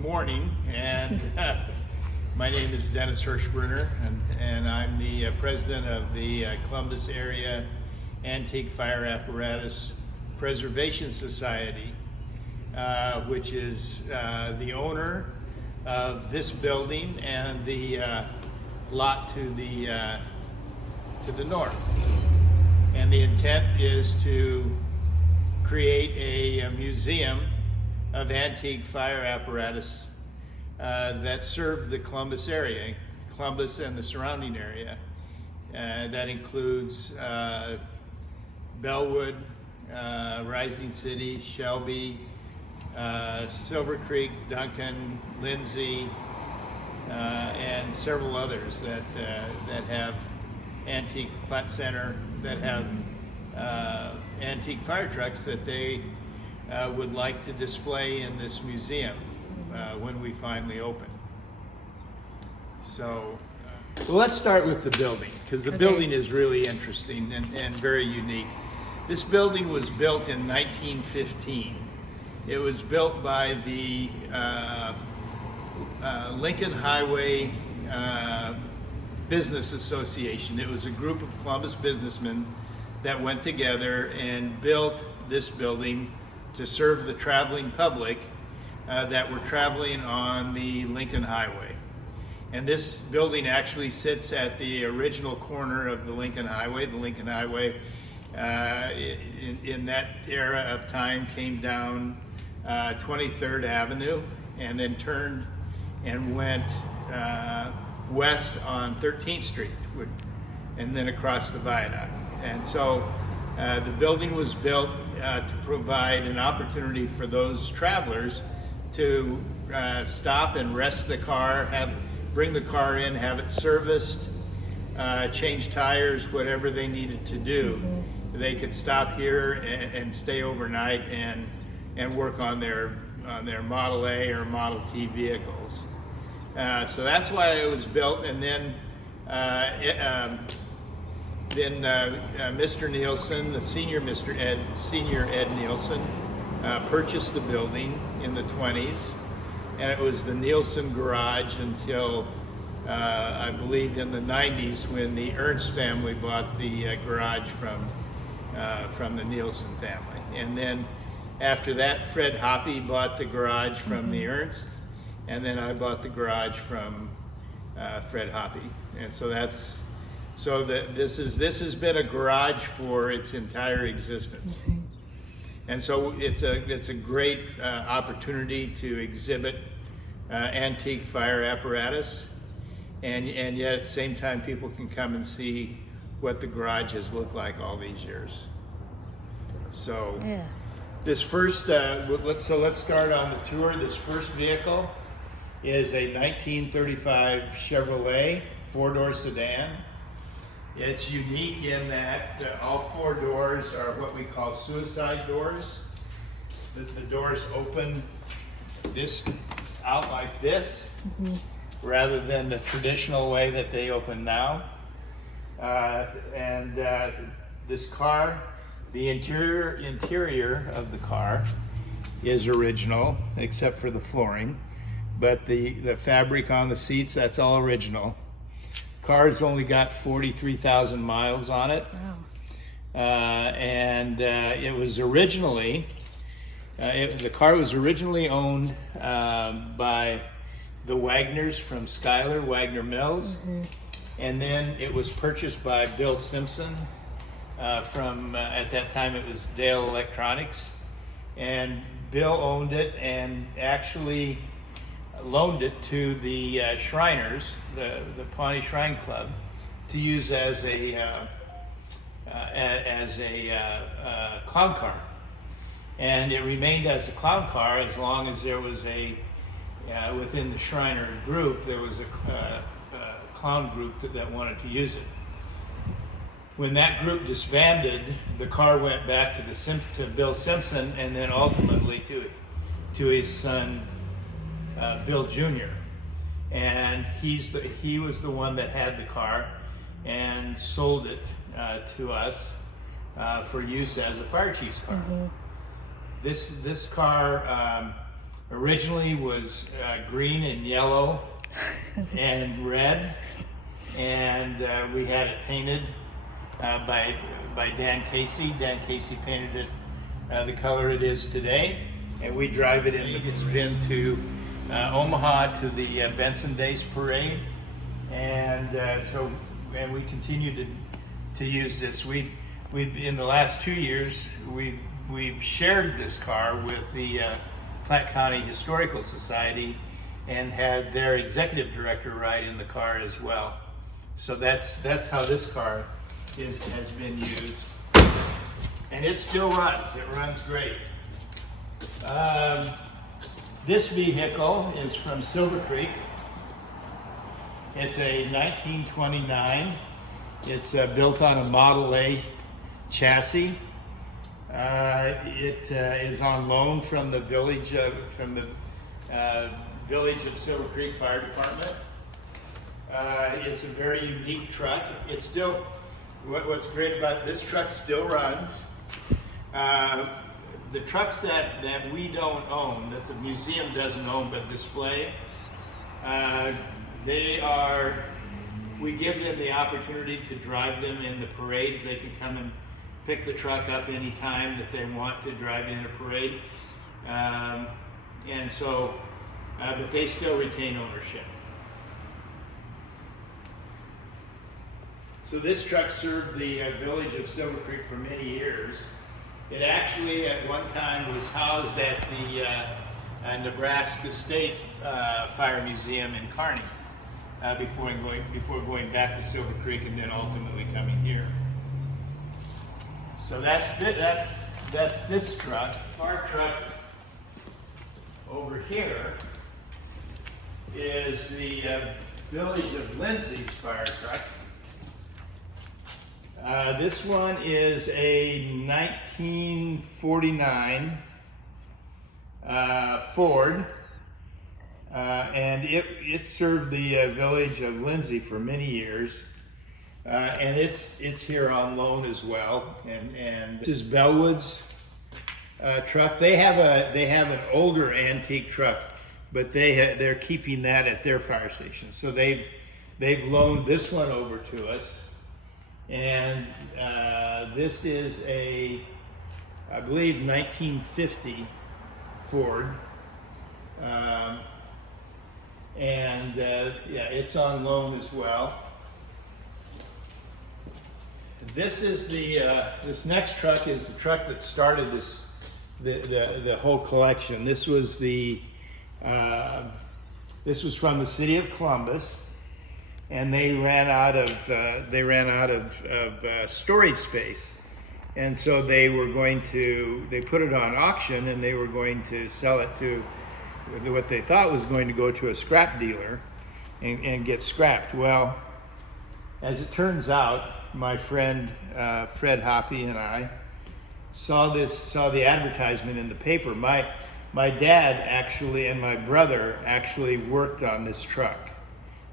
morning, and my name is Dennis Hirschbrunner, and I'm the president of the Columbus Area Antique Fire Apparatus Preservation Society, which is the owner of this building and the lot to the north. And the intent is to create a museum of antique fire apparatus that serve the Columbus area, Columbus and the surrounding area. That includes Bellwood, Rising City, Shelby, Silver Creek, Duncan, Lindsay, and several others that have antique Platte Center, that have antique fire trucks that they would like to display in this museum when we finally open. So, well, let's start with the building, because the building is really interesting and very unique. This building was built in 1915. It was built by the Lincoln Highway Business Association. It was a group of Columbus businessmen that went together and built this building to serve the traveling public that were traveling on the Lincoln Highway. And this building actually sits at the original corner of the Lincoln Highway. The Lincoln Highway in that era of time came down 23rd Avenue and then turned and went west on 13th Street and then across the viaduct. And so the building was built to provide an opportunity for those travelers to stop and rest the car, bring the car in, have it serviced, change tires, whatever they needed to do. They could stop here and stay overnight and work on their Model A or Model T vehicles. So that's why it was built. And then Mr. Nielsen, the senior Ed Nielsen, purchased the building in the 20s, and it was the Nielsen garage until I believe in the 90s when the Ernst family bought the garage from the Nielsen family. And then after that, Fred Hoppy bought the garage from the Ernst, and then I bought the garage from Fred Hoppy. And so this has been a garage for its entire existence. And so it's a great opportunity to exhibit antique fire apparatus, and yet at the same time people can come and see what the garage has looked like all these years. So this first, let's start on the tour. This first vehicle is a 1935 Chevrolet four-door sedan. It's unique in that all four doors are what we call suicide doors. The doors open out like this, rather than the traditional way that they open now. This car, the interior of the car is original, except for the flooring, but the fabric on the seats, that's all original. Car's only got 43,000 miles on it. Wow. It was originally, the car was originally owned by the Wagners from Schuyler, Wagner Mills. And then it was purchased by Bill Simpson from, at that time it was Dale Electronics. And Bill owned it and actually loaned it to the Shriners, the Pawnee Shrine Club, to use as a clown car. And it remained as a clown car as long as there was within the Shriner group, there was a clown group that wanted to use it. When that group disbanded, the car went back to Bill Simpson, and then ultimately to his son, Bill Jr. And he was the one that had the car and sold it to us for use as a fire chief's car. This car originally was green and yellow and red, and we had it painted by Dan Casey. Dan Casey painted it the color it is today, and we drive it in. It's been to Omaha to the Benson Days Parade, and and we continue to use this. We in the last 2 years we've shared this car with the Platte County Historical Society and had their executive director ride in the car as well. So that's how this car has been used, and it still runs. It runs great. This vehicle is from Silver Creek. It's a 1929. It's built on a Model A chassis. It is on loan from the village of Silver Creek Fire Department. It's a very unique truck. It's still, what's great about this truck still runs. The trucks that we don't own, that the museum doesn't own but display, we give them the opportunity to drive them in the parades. They can come and pick the truck up anytime that they want to drive in a parade. But they still retain ownership. So this truck served the village of Silver Creek for many years. It actually at one time was housed at the Nebraska State Fire Museum in Kearney before going back to Silver Creek and then ultimately coming here. So that's this truck. Our truck over here is the village of Lindsay's fire truck. This one is a 1949 Ford, and it served the village of Lindsay for many years, and it's here on loan as well. And this is Bellwood's truck. They have an older antique truck, but they're keeping that at their fire station. So they've loaned this one over to us. And this is I believe, 1950 Ford. Yeah, it's on loan as well. This is this next truck is the truck that started the whole collection. This was from the city of Columbus. And they ran out of storage space, and so they put it on auction, and they were going to sell it to what they thought was going to go to a scrap dealer and get scrapped. Well, as it turns out, my friend Fred Hoppy and I saw the advertisement in the paper. My dad actually and my brother actually worked on this truck.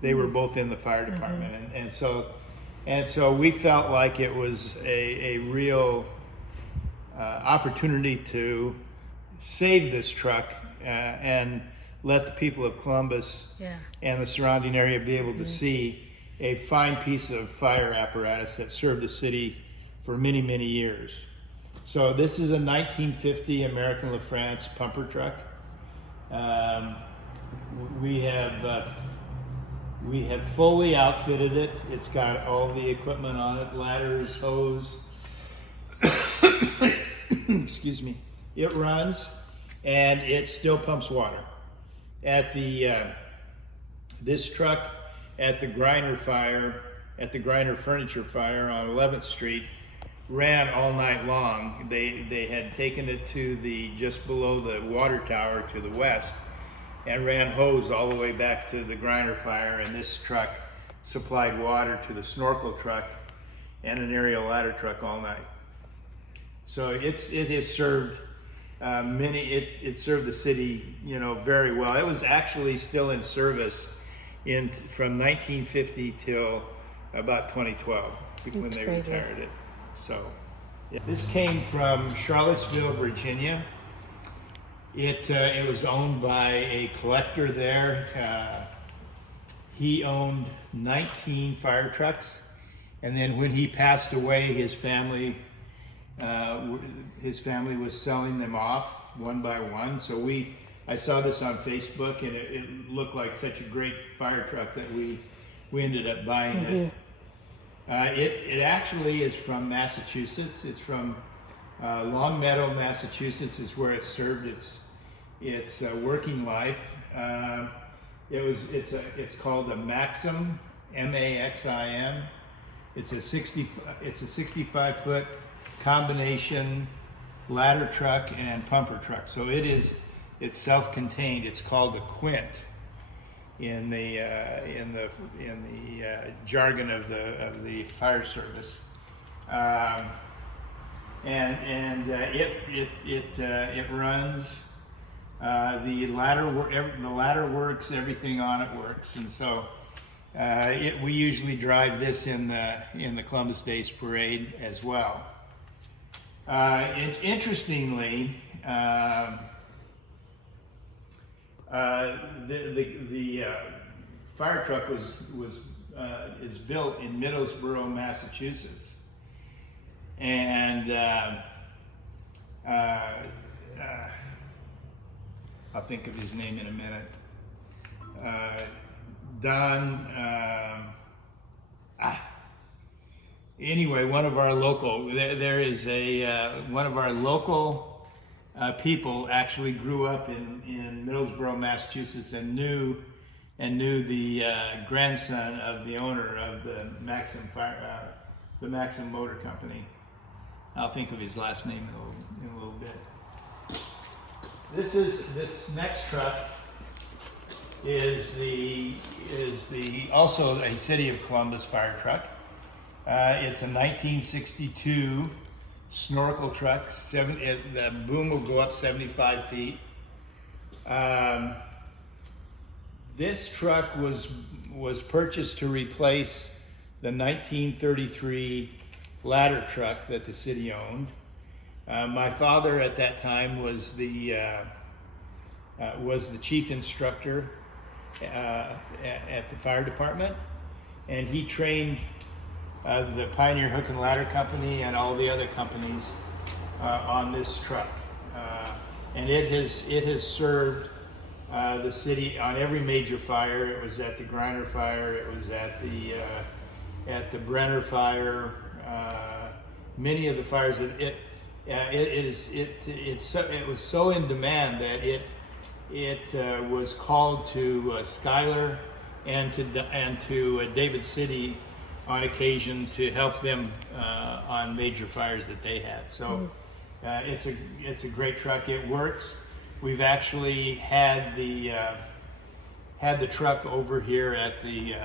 They were both in the fire department, and so we felt like it was a real opportunity to save this truck and let the people of Columbus and the surrounding area be able to see a fine piece of fire apparatus that served the city for many, many years. So this is a 1950 American LaFrance pumper truck. We have fully outfitted it. It's got all the equipment on it, ladders, hose. Excuse me. It runs, and it still pumps water. At this truck at the Griner Furniture Fire on 11th Street ran all night long. They had taken it to just below the water tower to the west, and ran hose all the way back to the Griner fire, and this truck supplied water to the snorkel truck and an aerial ladder truck all night. So it has served it served the city, very well. It was actually still in service from 1950 till about 2012 when they retired it. So yeah. This came from Charlottesville, Virginia. It was owned by a collector there. He owned 19 fire trucks, and then when he passed away, his family was selling them off one by one. So I saw this on Facebook, and it looked like such a great fire truck that we ended up buying it. It actually is from Massachusetts. It's from Longmeadow, Massachusetts, is where it served its working life. It's called a Maxim, M-A-X-I-M. It's a 65-foot combination ladder truck and pumper truck. So it's self-contained. It's called a quint in the jargon of the fire service. It runs. The ladder works. Everything on it works, and so we usually drive this in the Columbus Days Parade as well. Interestingly, the fire truck is built in Middlesboro, Massachusetts, and I'll think of his name in a minute. Anyway, one of our local, one of our local people actually grew up in Middlesboro, Massachusetts, and knew the grandson of the owner of the Maxim Motor Company. I'll think of his last name in a little bit. This next truck is also a City of Columbus fire truck. It's a 1962 snorkel truck. The boom will go up 75 feet. This truck was purchased to replace the 1933 ladder truck that the city owned. My father at that time was the chief instructor at the fire department, and he trained the Pioneer Hook and Ladder Company and all the other companies on this truck, and it has served the city on every major fire. It was at the Griner fire. It was at the Brenner fire. Many of the fires that it was so in demand that it was called to Schuyler and to David City on occasion to help them on major fires that they had. So it's a great truck. It works. We've actually had the truck over here at the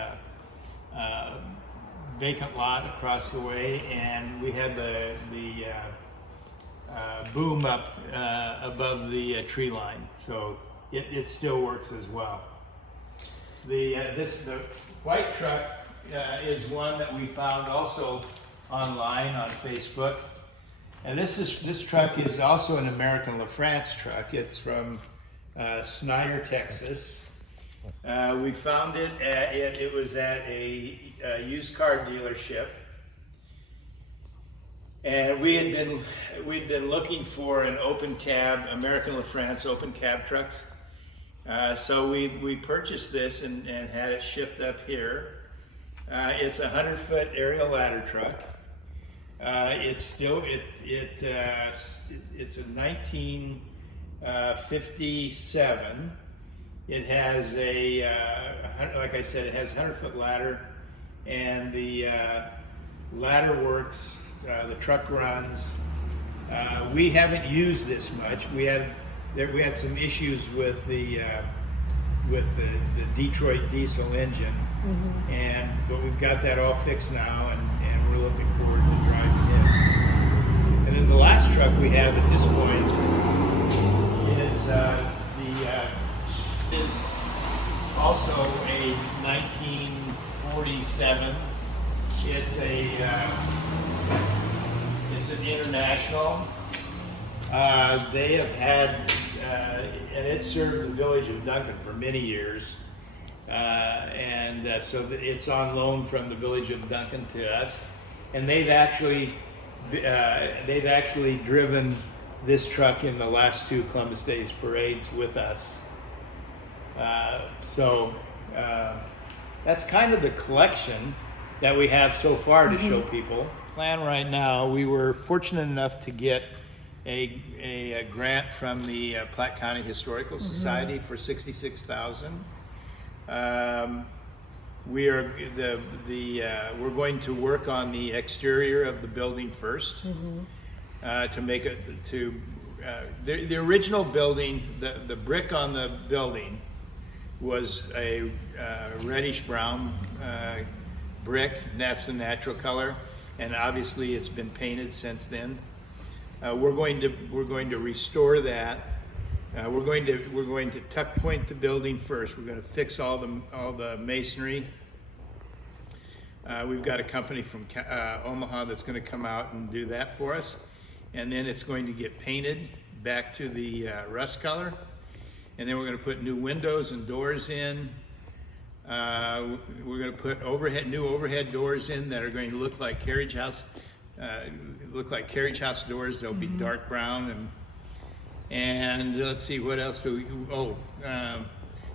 vacant lot across the way, and we had the boom up above the tree line, so it still works as well. The white truck is one that we found also online on Facebook, and this truck is also an American LaFrance truck. It's from Snyder, Texas. We found it. It was at a used car dealership, and we'd been looking for an open cab, American LaFrance open cab trucks. So we purchased this and had it shipped up here. It's a 100-foot aerial ladder truck. It's a 1957. It has like I said, it has 100-foot ladder, and the ladder works. The truck runs. We haven't used this much. We had some issues with the Detroit diesel engine, but we've got that all fixed now, and we're looking forward to driving it. And then the last truck we have at this point is also a 1947. It's an International. They have had and it served the village of Duncan for many years. So it's on loan from the village of Duncan to us, and they've actually driven this truck in the last 2 Columbus Days parades with us. That's kind of the collection that we have so far to show people. Plan right now, we were fortunate enough to get a grant from the Platte County Historical Society for $66,000. We're going to work on the exterior of the building first to make it the original building. The brick on the building was a reddish brown brick, and that's the natural color. And obviously, it's been painted since then. We're going to restore that. We're going to tuck point the building first. We're going to fix all the masonry. We've got a company from Omaha that's going to come out and do that for us, and then it's going to get painted back to the rust color, and then we're going to put new windows and doors in. We're going to put new overhead doors in that are going to look like carriage house doors. They'll be dark brown, and let's see what else.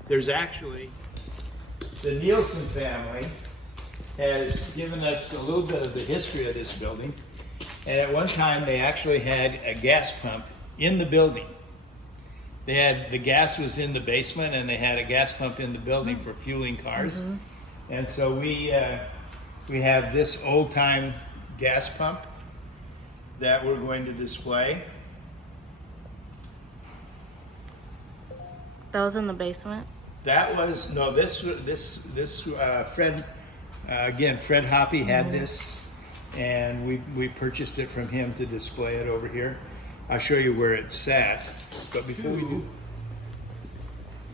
There's actually the Nielsen family has given us a little bit of the history of this building, and at one time they actually had a gas pump in the building. The gas was in the basement, and they had a gas pump in the building for fueling cars. And so we have this old-time gas pump that we're going to display. That was in the basement? That was, no, Fred, again, Fred Hoppy had this, and we purchased it from him to display it over here. I'll show you where it sat, but before we do,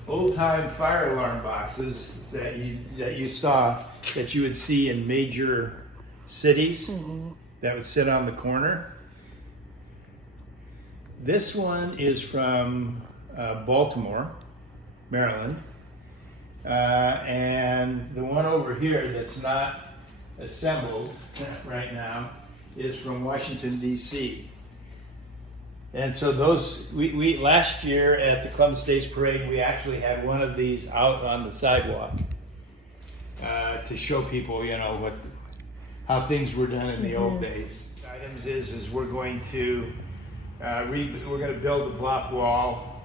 old-time fire alarm boxes that you saw, that you would see in major cities, that would sit on the corner. This one is from Baltimore, Maryland, and the one over here that's not assembled right now is from Washington, D.C. And so we last year at the Columbus Days Parade, we actually had one of these out on the sidewalk to show people, how things were done in the old days. Items is we're going to build a block wall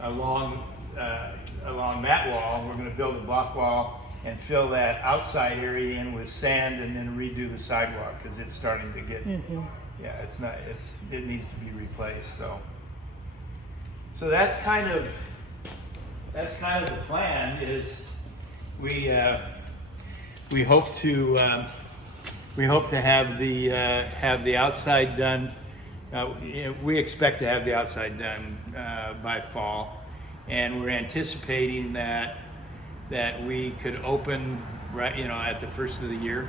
along that wall. We're going to build a block wall and fill that outside area in with sand, and then redo the sidewalk because it's starting to get. It needs to be replaced. So that's kind of the plan. Is we hope to have the outside done. We expect to have the outside done by fall, and we're anticipating that we could open at the first of the year,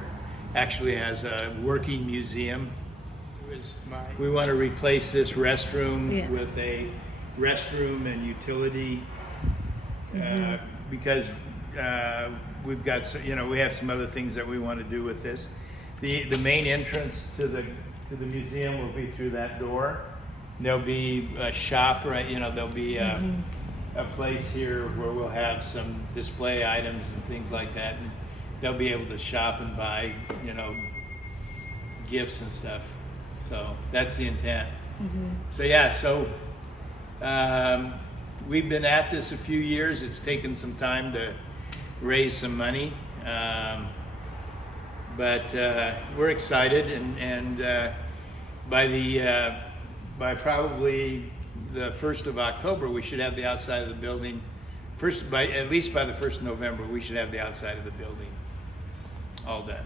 actually as a working museum. We want to replace this restroom with a restroom and utility because we've got we have some other things that we want to do with this. The main entrance to the museum will be through that door. There'll be a shop, right? There'll be a place here where we'll have some display items and things like that, and they'll be able to shop and buy gifts and stuff. So that's the intent. We've been at this a few years. It's taken some time to raise some money, but we're excited, and by probably the 1st of October, we should have the outside of the building. At least by the 1st of November, we should have the outside of the building all done.